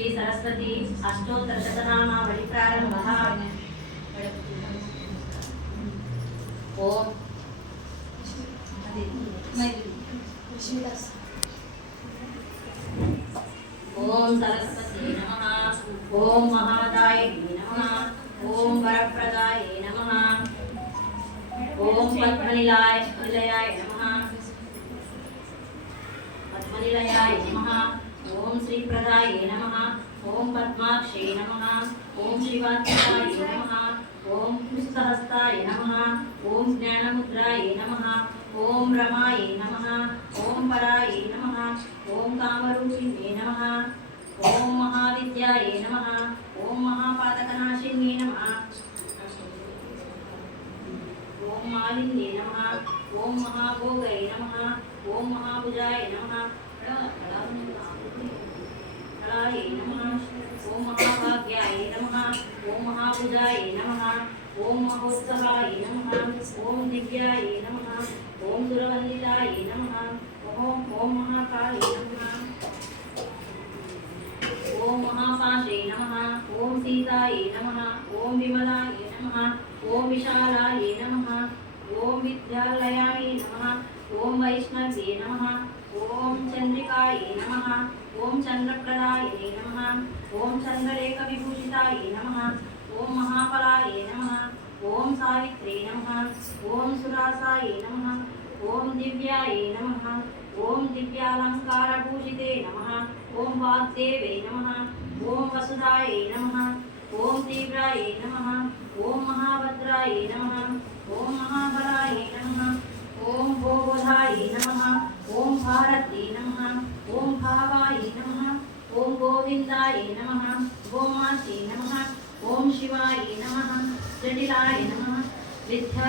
श्री सरस्वती अष्टोत्तर शतनामावली प्रारंभः। ओम ओम सरस्वती नमः। ओम महादाय नमः। ओम वरप्रदाय नमः। ओम पद्मनिलयाय नमः। पद्मनिलयाय नमः। ओम श्रीप्रदाय नमः। ओम पद्माक्षे नमः। ओम शिवात्मकाय नमः। ओम पुस्तहस्ताय नमः। ओम ज्ञानमुद्राय नमः। ओम रमाय नमः। ओम पराय नमः। ओम कामरूपिणे नमः। ओम महाविद्याय नमः। ओम महापातकनाशिन्ये नमः। ओम मालिन्ये नमः। ओम महाभोगाय नमः। ओम महाभुजाय नमः। कलाय नमः। ओम महाभाग्याय नमः। ओम महाभुजाय नमः। ओम महोत्सवाय नमः। ओम दिव्याय नमः। ओम सुरवंदिताय नमः। ओम महाकाले नमः। ओम महापाशे नमः। ओम सीताय नमः। ओम विमलाय नमः। ओम विशालाय नमः। ओम विद्यालयाय नमः। ओम वैष्णव्ये नमः। ओम चंद्रिकाय नमः। ओम चंद्रप्रदाय नमः। ओम चंद्रलेखविभूषिताय नमः। ओम महाफलाय नमः। ओम सावित्रे नमः। ओम सुरासाय नमः। ओम दिव्याय नमः। ओम दिव्यालंकारभूषिते नमः। ओम वाग्देवे नमः। ओम वसुधाय नमः। ओम तीव्राय नमः। ओम महाभद्राय नमः। ओम महाबलाय नमः। ओम भोगोधाय नमः। ओम भारती नमः। ओम भावाय नमः। ओम गोविंदाय नमः। गोमाते नमः। ओम शिवाय नमः। जटिलाय नमः। विद्या